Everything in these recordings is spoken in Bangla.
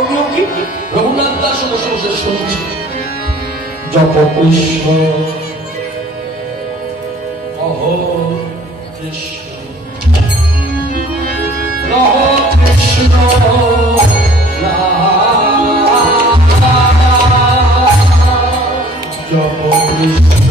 করণীয় কি? রঘুনাথ দাস বসে বসে শুনছে জপ কৃষ্ণ অহ কৃষ্ণ রহ কৃষ্ণ জপ কৃষ্ণ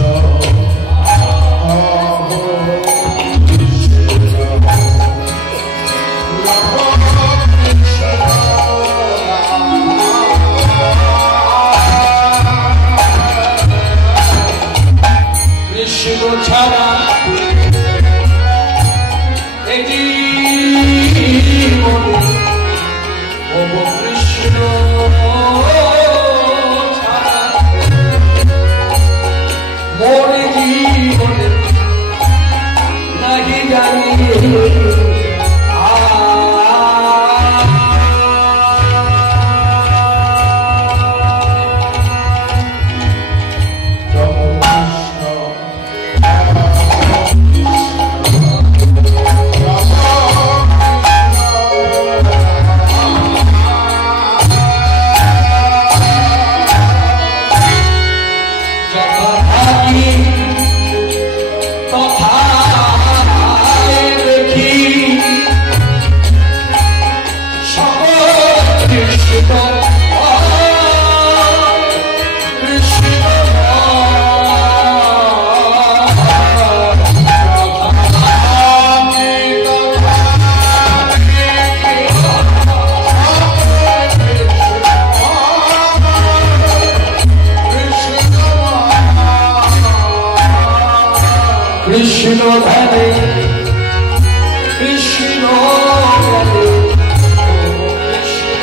কৃষ্ণ ছাড়া এটি কৃষ্ণ ছাড়া মোর জীবনে নাহি জানি কৃষ্ণ ধ্যানে কৃষ্ণ ধ্যানে কৃষ্ণ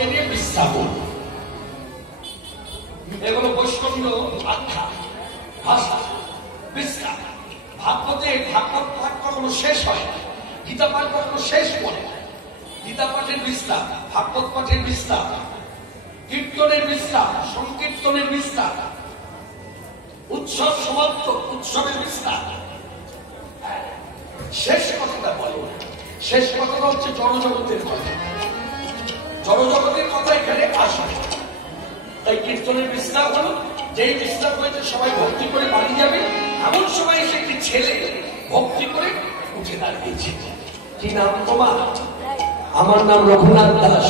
সঙ্গে নিয়ে বিশ্রাম। এগুলো বৈষ্ণব আখ্যা ভাষা বিশ্রাম। ভাগবত পাঠ কখনো শেষ হয় না, গীতা পাঠ কখনো শেষ করে না। গীতা পাঠের বিশ্রাম, ভাগবত পাঠের বিশ্রাম, কীর্তনের বিশ্রাম, সংকীর্তনের বিশ্রাম, উৎসব সমাপ্ত, উৎসবের বিশ্রাম। শেষ কথাটা বলে, শেষ কথাটা হচ্ছে জড়জগতের কথা। জড়জগতের কথা এখানে আসে। তাই কীর্তনের বিশ্রাম হলো, যেই বিশ্রাম হয়েছে সবাই ভক্তি করে বাড়ি যাবে, এমন সময় এসে একটি ছেলে ভক্তি করে উঠে দাঁড়িয়েছে। কি নাম তোমার? আমার নাম রঘুনাথ দাস।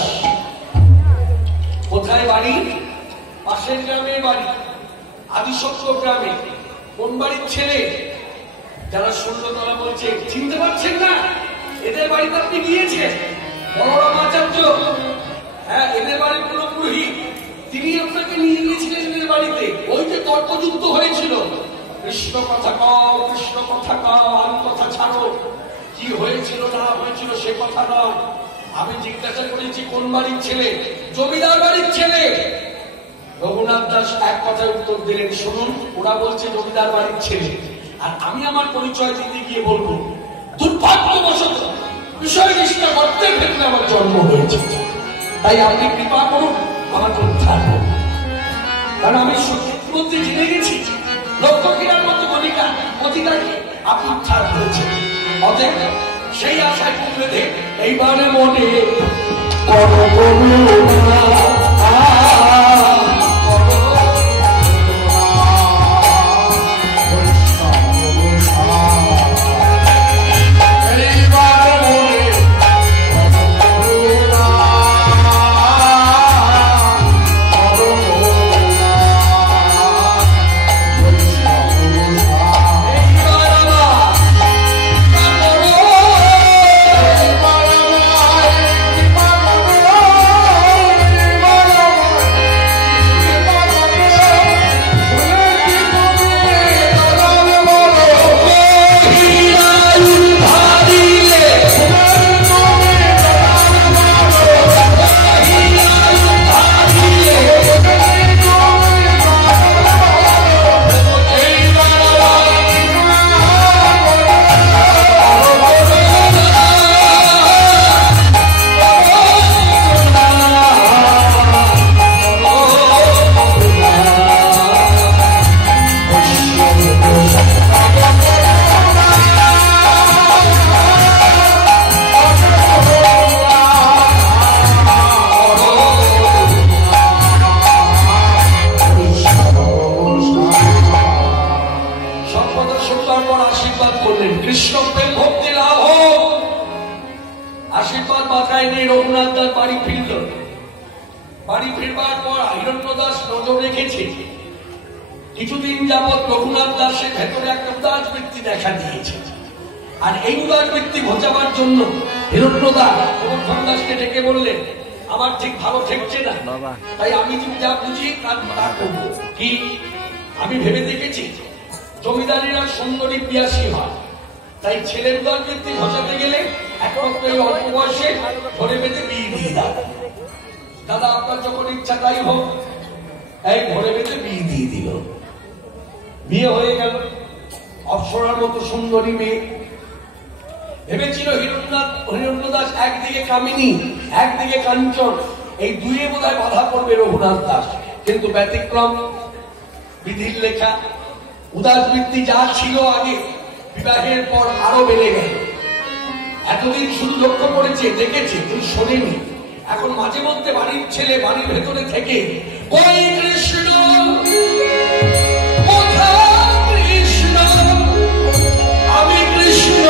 কোথায় বাড়ি? পাশের গ্রামে বাড়ি, আদিসত্য গ্রামে। কোন বাড়ির ছেলে? যারা শুনলো তারা বলছে চিনতে পারছেন না, এদের বাড়িতে আপনি গিয়েছেন। বলরাম আচার্য, হ্যাঁ, এদের বাড়ির কোন পুরোহিত, তিনি আপনাকে নিয়ে গিয়েছিলেন এদের বাড়িতে। ওই যে তর্কযুদ্ধ হয়েছিল, কৃষ্ণ কথা কও, কৃষ্ণ কথা কও, আমি কথা ছাড়ো। কি হয়েছিল না হয়েছিল সে কথা নয়। আমি জিজ্ঞাসা করেছি কোন বাড়ির ছেলে? জমিদার বাড়ির ছেলে। রঘুনাথ দাস এক কথায় উত্তর দিলেন, শুনুন, ওরা বলছে জমিদার বাড়ির ছেলে, আর আমি আমার পরিচয় দিতে গিয়ে বলবো দুর্ভাগ্যবশত বিষয় নিষ্ঠা করতে ভেতরে আমার জন্ম হয়েছে। তাই আপনি কৃপা করুন, আমাকে উদ্ধার করুন। কারণ আমি সত্যি জেনে গেছি লক্ষ্মীরার মতো গণিকা পতিতাকে আপনি উদ্ধার করেছেন। অতএব সেই আশায় বুক বেঁধে এইবারে মনে কিছুদিন যাবৎ রঘুনাথ দাসের ভেতরে একটা উদাস বৃত্তি দেখা দিয়েছে। আর এই উদাস বৃত্তি ঘোচাবার জন্য হিরণ্যদা গোবর্ধন দাসকে ডেকে বললেন, আমার ঠিক ভালো ঠেকছে না, তাই আমি তুমি যা বুঝি তা করবো। কি? আমি ভেবে দেখেছি জমিদারিরা সুন্দরী পিয়াসী হয়, তাই ছেলের উদাস বৃত্তি ঘোচাতে গেলে একমাত্র এই অল্প বয়সে ধরে বেঁধে বিয়ে দিয়ে দাও। দাদা আপনার যখন ইচ্ছা তাই হোক, এই ধরে বেঁধে বিয়ে দিয়ে দিল। বিয়ে হয়ে গেল, অপ্সরার মতো সুন্দরী মেয়ে। ভেবেছিল হিরণ্যদাস একদিকে কামিনী, একদিকে কাঞ্চন, এই দুয়ে বোধহয় বাধা পড়বে রঘুনাথ দাস। কিন্তু ব্যতিক্রম, বিধির লেখা। উদাস বৃত্তি যা ছিল আগে, বিবাহের পর আরো বেড়ে গেল। এতদিন শুধু লক্ষ্য করেছে, দেখেছে, কিন্তু শোনেনি। এখন মাঝে মধ্যে বাড়ির ছেলে বাড়ির ভেতরে থেকে কই কৃষ্ণ কৃষ্ণ, আমি কৃষ্ণ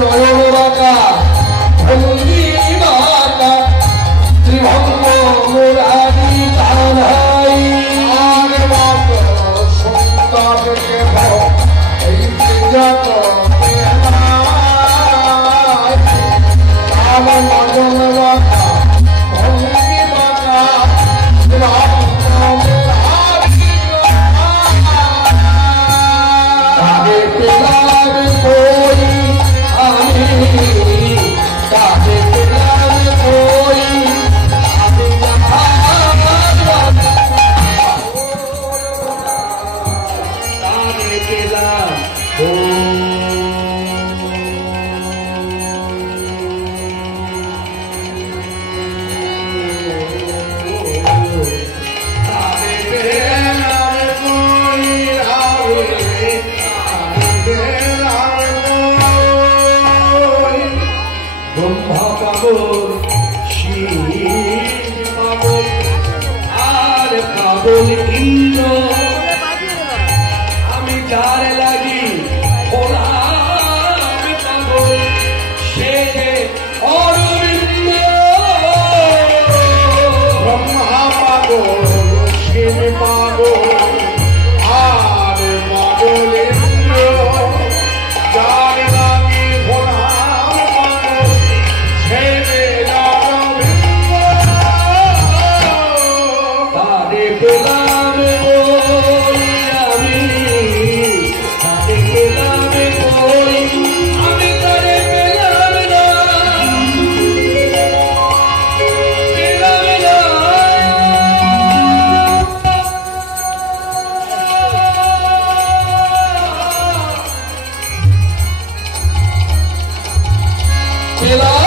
নয়ন বাঁকা ভঙ্গি বাঁকা ত্রিভঙ্গ মুরারি কানহাই আর মত সুন্দর কেহ এই জগতে নাই। তার নয়ন বাঁকা ভঙ্গি বাঁকা ত্রিভঙ্গ মুরারি তাকে পেলাম কই আমি তাকে পেলাম কই আমি তাকে পেলাম ব্রহ্মা পাগল শিব পাগল আর পাগল ইন্দ্র আমি যার লাগি ওলাম পাগল সে যে অরবিন্দ ব্রহ্মা পাগল শিব পাগল আর পাগল ইন্দ্র যার নামে ভোলাম পাগল সে যে অরবিন্দ। তারে পেলাম কই আমি তারে পেলাম কই আমি তারে পেলাম না পেলাম না পেলাম